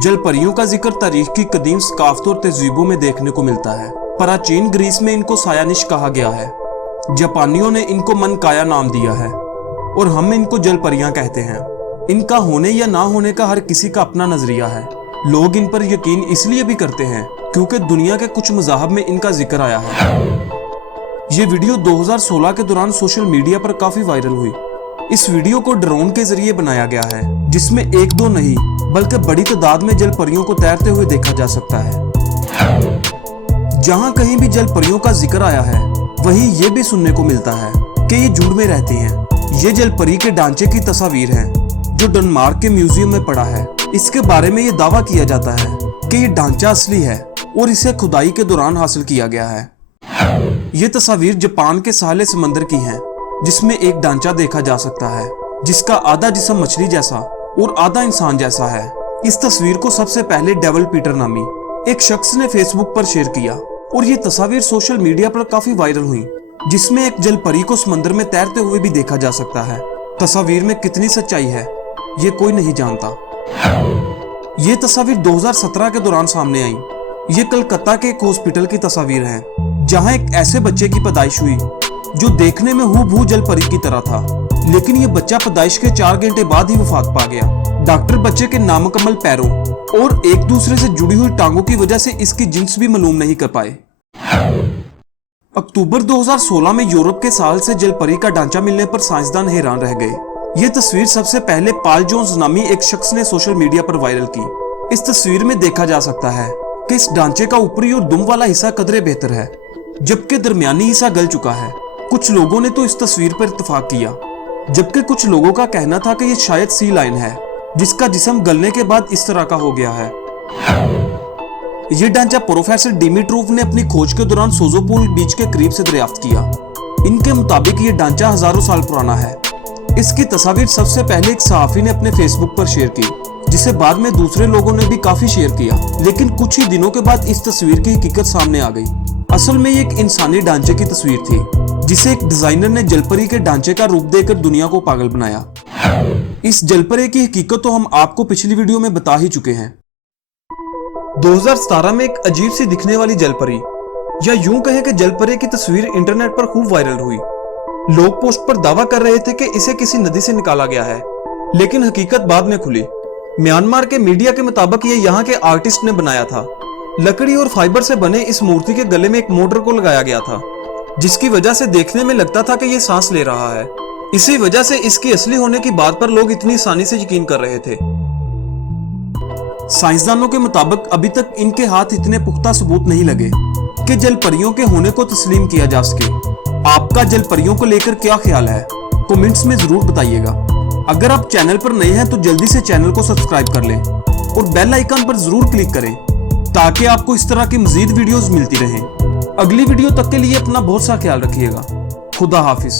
जल परियों का जिक्र तारीख की कदीम सकाफतों और तहजीबों में देखने को मिलता है। प्राचीन ग्रीस में इनको सायानिश कहा गया है। जापानियों ने इनको मनकाया नाम दिया है और हम इनको जल परियां कहते हैं। इनका होने या ना होने का हर किसी का अपना नजरिया है। लोग इन पर यकीन इसलिए भी करते हैं क्योंकि दुनिया के कुछ मज़ाहब में इनका जिक्र आया है। ये वीडियो 2016 के दौरान सोशल मीडिया पर काफी वायरल हुई। इस वीडियो को ड्रोन के जरिए बनाया गया है, जिसमें एक दो नहीं बल्कि बड़ी तादाद में जल परियों को तैरते हुए देखा जा सकता है। जहां कहीं भी जल परियों का जिक्र आया है, वहीं ये भी सुनने को मिलता है कि ये झूठ में रहती हैं। ये जल परी के ढांचे की तस्वीर है जो डेनमार्क के म्यूजियम में पड़ा है। इसके बारे में ये दावा किया जाता है कि ये ढांचा असली है और इसे खुदाई के दौरान हासिल किया गया है। ये तस्वीर जापान के साले समंदर की है, जिसमें एक ढांचा देखा जा सकता है जिसका आधा जिस्म मछली जैसा और आधा इंसान जैसा है। इस तस्वीर को सबसे पहले डेविल पीटर नामी एक शख्स ने फेसबुक पर शेयर किया और ये तस्वीर सोशल मीडिया पर काफी वायरल हुई, जिसमें एक जल परी को समंदर में तैरते हुए भी देखा जा सकता है। तस्वीर में कितनी सच्चाई है ये कोई नहीं जानता। ये तस्वीर 2017 के दौरान सामने आई। ये कलकत्ता के एक हॉस्पिटल की तस्वीर है जहां एक ऐसे बच्चे की पैदाइश हुई जो देखने में हूबहू जल परी की तरह था, लेकिन ये बच्चा पैदाइश के 4 घंटे बाद ही वफात पा गया। डॉक्टर बच्चे के नामुकम्मल पैरों और एक दूसरे से जुड़ी हुई टांगों की वजह से इसकी जिन्स भी मालूम नहीं कर पाए। अक्टूबर 2016 में यूरोप के साल से जल परी का ढांचा मिलने पर साइंसदान हैरान रह गए। ये तस्वीर सबसे पहले पॉल जोन्स नामी एक शख्स ने सोशल मीडिया पर वायरल की। इस तस्वीर में देखा जा सकता है कि इस ढांचे का ऊपरी और दुम वाला हिस्सा कदरे बेहतर है, जबकि दरमियानी हिस्सा गल चुका है। कुछ लोगों ने तो इस तस्वीर पर इत्तेफाक किया, जबकि कुछ लोगों का कहना था कि यह शायद सी लाइन है जिसका जिस्म गलने के बाद इस तरह का हो गया है। यह ढांचा प्रोफेसर डिमिट्रोव ने अपनी खोज के दौरान सोजोपोल बीच के करीब से दरियाफ्त किया। इनके मुताबिक यह ढांचा हजारों साल पुराना है। इसकी तस्वीर सबसे पहले एक सहाफी ने अपने फेसबुक पर शेयर की, जिसे बाद में दूसरे लोगों ने भी काफी शेयर किया, लेकिन कुछ ही दिनों के बाद इस तस्वीर की हकीकत सामने आ गई। असल में ये एक इंसानी ढांचे की तस्वीर थी जिसे एक डिजाइनर ने जलपरी के ढांचे का रूप देकर दुनिया को पागल बनाया। इस जलपरी की हकीकत तो हम आपको पिछली वीडियो में बता ही चुके हैं। 2017 में एक अजीब सी दिखने वाली जलपरी, या यूं कहें कि जलपरी की तस्वीर इंटरनेट पर खूब वायरल हुई। लोग पोस्ट पर दावा कर रहे थे कि इसे किसी नदी से निकाला गया है, लेकिन हकीकत बाद में खुली। म्यांमार के मीडिया के मुताबिक ये यहाँ के आर्टिस्ट ने बनाया था। लकड़ी और फाइबर से बने इस मूर्ति के गले में एक मोटर को लगाया गया था, जिसकी वजह से देखने में लगता था कि ये सांस ले रहा है। इसी वजह से इसकी असली होने की बात पर लोग इतनी आसानी से यकीन कर रहे थे। साइंसदानों के मुताबिक अभी तक इनके हाथ इतने पुख्ता सबूत नहीं लगे कि जल परियों के होने को तस्लीम किया जा सके। आपका जल परियों को लेकर क्या ख्याल है, कमेंट्स में जरूर बताइएगा। अगर आप चैनल पर नए हैं तो जल्दी से चैनल को सब्सक्राइब कर लें और बेल आइकन पर जरूर क्लिक करें ताकि आपको इस तरह की मजीद वीडियोस मिलती रहें। अगली वीडियो तक के लिए अपना बहुत सा ख्याल रखिएगा। खुदा हाफिज।